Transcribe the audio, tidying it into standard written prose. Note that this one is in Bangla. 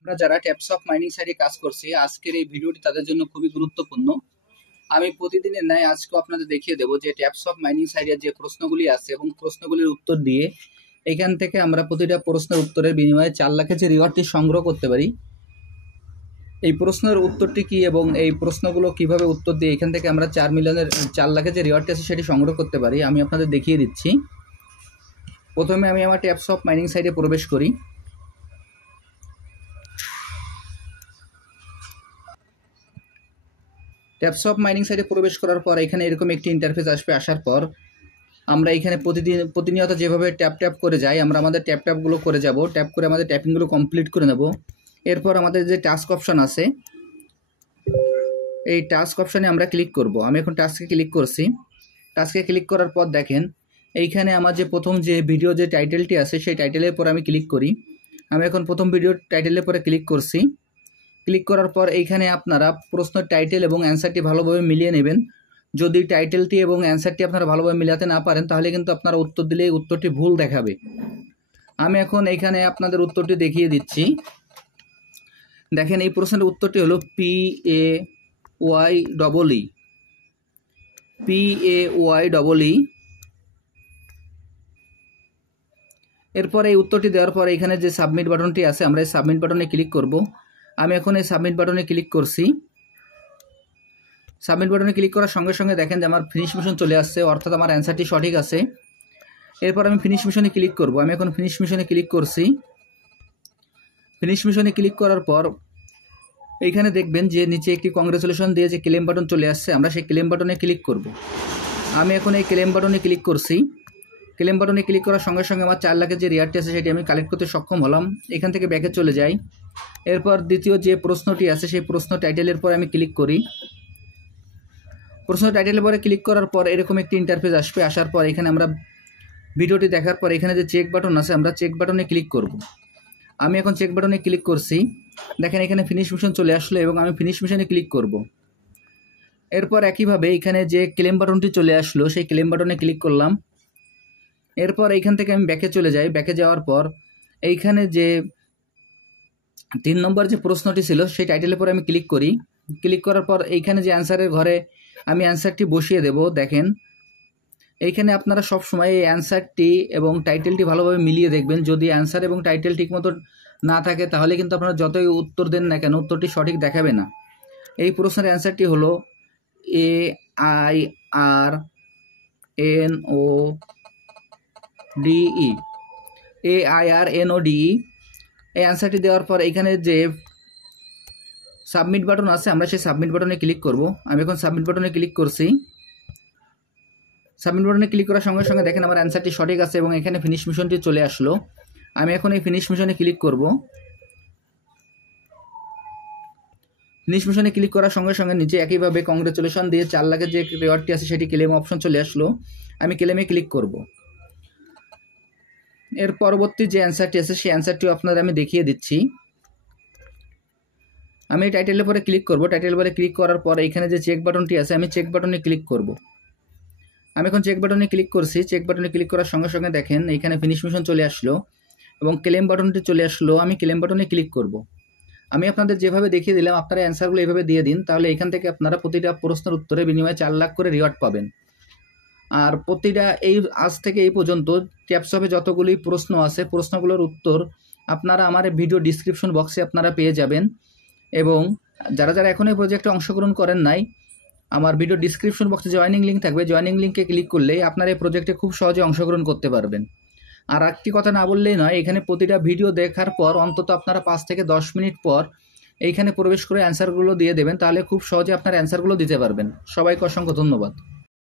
আমরা যারা ট্যাপস অফ মাইনিং সাইটে কাজ করছি, আজকের এই ভিডিওটি তাদের জন্য খুবই গুরুত্বপূর্ণ। আমি প্রতিদিনের ন্যায় আজকে আপনাদের দেখিয়ে দেবো যে ট্যাপস অফ মাইনিং সাইটের যে প্রশ্নগুলি আছে এবং প্রশ্নগুলির উত্তর দিয়ে এখান থেকে আমরা প্রতিটা প্রশ্নের উত্তরের বিনিময়ে 4 লাখের যে রিওয়ার্ডটি সংগ্রহ করতে পারি। এই প্রশ্নের উত্তরটি কি এবং এই প্রশ্নগুলো কিভাবে উত্তর দিয়ে এখান থেকে আমরা 4 লাখের যে রিওয়ার্ডটি আছে সেটি সংগ্রহ করতে পারি, আমি আপনাদের দেখিয়ে দিচ্ছি। প্রথমে আমি আমার ট্যাপস অফ মাইনিং সাইটে প্রবেশ করি। ট্যাপস অফ মাইনিং সাইটে প্রবেশ করার পর এখানে এরকম একটি ইন্টারফেস আসবে। আসার পর আমরা এখানে প্রতিনিয়ত যেভাবে ট্যাপ করে যাই, আমরা আমাদের ট্যাপগুলো করে যাব। ট্যাপ করে আমাদের ট্যাপিংগুলো কমপ্লিট করে নেব। এরপর আমাদের যে টাস্ক অপশন আছে, এই টাস্ক অপশানে আমরা ক্লিক করব। আমি এখন টাস্কে ক্লিক করছি। টাস্কে ক্লিক করার পর দেখেন এইখানে আমার যে প্রথম যে ভিডিও যে টাইটেলটি আছে সেই টাইটেলের পর আমি ক্লিক করি। আমি এখন প্রথম ভিডিও টাইটেলের পরে ক্লিক করছি। ক্লিক করার পর এইখানে আপনারা প্রশ্নের টাইটেল এবং অ্যান্সারটি ভালোভাবে মিলিয়ে নেবেন। যদি টাইটেলটি এবং অ্যান্সারটি আপনারা ভালোভাবে মিলাতে না পারেন তাহলে কিন্তু আপনারা উত্তর দিলে উত্তরটি ভুল দেখাবে। আমি এখন এইখানে আপনাদের উত্তরটি দেখিয়ে দিচ্ছি। দেখেন এই প্রশ্নের উত্তরটি হলো PAYEE। এরপর এই উত্তরটি দেওয়ার পর এখানে যে সাবমিট বাটনটি আছে, আমরা এই সাবমিট বাটনে ক্লিক করব। আমি এখন এই সাবমিট বাটনে ক্লিক করছি। সাবমিট বাটনে ক্লিক করার সঙ্গে সঙ্গে দেখেন যে আমার ফিনিশ মিশন চলে আসছে, অর্থাৎ আমার অ্যান্সারটি সঠিক আছে। এরপর আমি ফিনিশ মিশনে ক্লিক করব। আমি এখন ফিনিশ মিশনে ক্লিক করছি। ফিনিশ মিশনে ক্লিক করার পর এইখানে দেখবেন যে নিচে একটি কংগ্রেচুলেশন দিয়ে যে ক্লেম বাটন চলে আসছে, আমরা সেই ক্লেম বাটনে ক্লিক করব। আমি এখন এই ক্লেম বাটনে ক্লিক করছি। ক্লেম বাটনে ক্লিক করার সঙ্গে সঙ্গে আমার 4 লাখের যে রিওয়ার্ডটি আছে সেটি আমি কালেক্ট করতে সক্ষম হলাম। এখান থেকে ব্যাকে চলে যাই। এরপর দ্বিতীয় যে প্রশ্নটি আছে সেই প্রশ্ন টাইটেলের পর আমি ক্লিক করি। প্রশ্ন টাইটেলের পরে ক্লিক করার পর এরকম একটি ইন্টারফেস আসবে। আসার পর এখানে আমরা ভিডিওটি দেখার পর এখানে যে চেক বাটন আছে, আমরা চেক বাটনে ক্লিক করব। আমি এখন চেক বাটনে ক্লিক করছি। দেখেন এখানে ফিনিশ মিশন চলে আসলো এবং আমি ফিনিশ মিশনে ক্লিক করব। এরপর একইভাবে এখানে যে ক্লেম বাটনটি চলে আসলো সেই ক্লেম বাটনে ক্লিক করলাম। এরপর এইখান থেকে আমি ব্যাকে চলে যাই। ব্যাকে যাওয়ার পর এইখানে যে 3 নম্বর যে প্রশ্নটি ছিল সেই টাইটেলের পরে আমি ক্লিক করি। ক্লিক করার পর এইখানে যে অ্যান্সারের ঘরে আমি অ্যান্সারটি বসিয়ে দেব। দেখেন এইখানে আপনারা সব সময় এই অ্যান্সারটি এবং টাইটেলটি ভালোভাবে মিলিয়ে দেখবেন। যদি অ্যান্সার এবং টাইটেল ঠিকমতো না থাকে তাহলে কিন্তু আপনারা যতই উত্তর দেন না কেন উত্তরটি সঠিক দেখাবে না। এই প্রশ্নের অ্যান্সারটি হলো AIRNODE। এই অ্যান্সারটি দেওয়ার পর এখানে যে সাবমিট বাটন আছে, আমরা সেই সাবমিট বাটনে ক্লিক করব। আমি এখন সাবমিট বাটনে ক্লিক করছি। সাবমিট বাটনে ক্লিক করার সঙ্গে সঙ্গে দেখেন আমার অ্যান্সারটি সঠিক আছে এবং এখানে ফিনিশ মিশনটি চলে আসলো। আমি এখন এই ফিনিশ মিশনে ক্লিক করব। ফিনিশ মিশনে ক্লিক করার সঙ্গে সঙ্গে নিচে একইভাবে কংগ্রেচুলেশন দিয়ে 4 লাখের যে রিওয়ার্ডটি আছে সেটি ক্লেম অপশন চলে আসলো। আমি ক্লেমে ক্লিক করব। এর পরবর্তী যে অ্যান্সারটি আছে সেই অ্যান্সারটিও আপনাদের আমি দেখিয়ে দিচ্ছি। আমি টাইটেলের পরে ক্লিক করব। টাইটেলের পরে ক্লিক করার পর এখানে যে চেক বাটনটি আছে আমি চেক বাটনে ক্লিক করব। আমি এখন চেক বাটনে ক্লিক করছি। চেক বাটনে ক্লিক করার সঙ্গে সঙ্গে দেখেন এখানে ফিনিশ মিশন চলে আসলো এবং ক্লেম বাটনটি চলে আসলো। আমি ক্লেম বাটনে ক্লিক করব। আমি আপনাদের যেভাবে দেখিয়ে দিলাম আপনারা অ্যান্সারগুলো এইভাবে দিয়ে দিন, তাহলে এখান থেকে আপনারা প্রতিটা প্রশ্নের উত্তরে বিনিময়ে 4 লাখ করে রিওয়ার্ড পাবেন। আর প্রতিটা আজ থেকে এই পর্যন্ত ট্যাপস অফে যতগুলি প্রশ্ন আছে প্রশ্নগুলোর উত্তর আপনারা আমার ভিডিও ডিসক্রিপশন বক্সে আপনারা পেয়ে যাবেন। এবং যারা যারা এখন এই প্রজেক্টে অংশগ্রহণ করেন নাই, আমার ভিডিও ডিসক্রিপশন বক্সে জয়েনিং লিঙ্ক থাকবে। জয়েনিং লিঙ্কে ক্লিক করলেই আপনারা এই প্রজেক্টে খুব সহজে অংশগ্রহণ করতে পারবেন। আর একটি কথা না বললেই নয়, এখানে প্রতিটা ভিডিও দেখার পর অন্তত আপনারা 5 থেকে 10 মিনিট পর এইখানে প্রবেশ করে অ্যান্সারগুলো দিয়ে দেবেন, তাহলে খুব সহজে আপনার অ্যান্সারগুলো দিতে পারবেন। সবাইকে অসংখ্য ধন্যবাদ।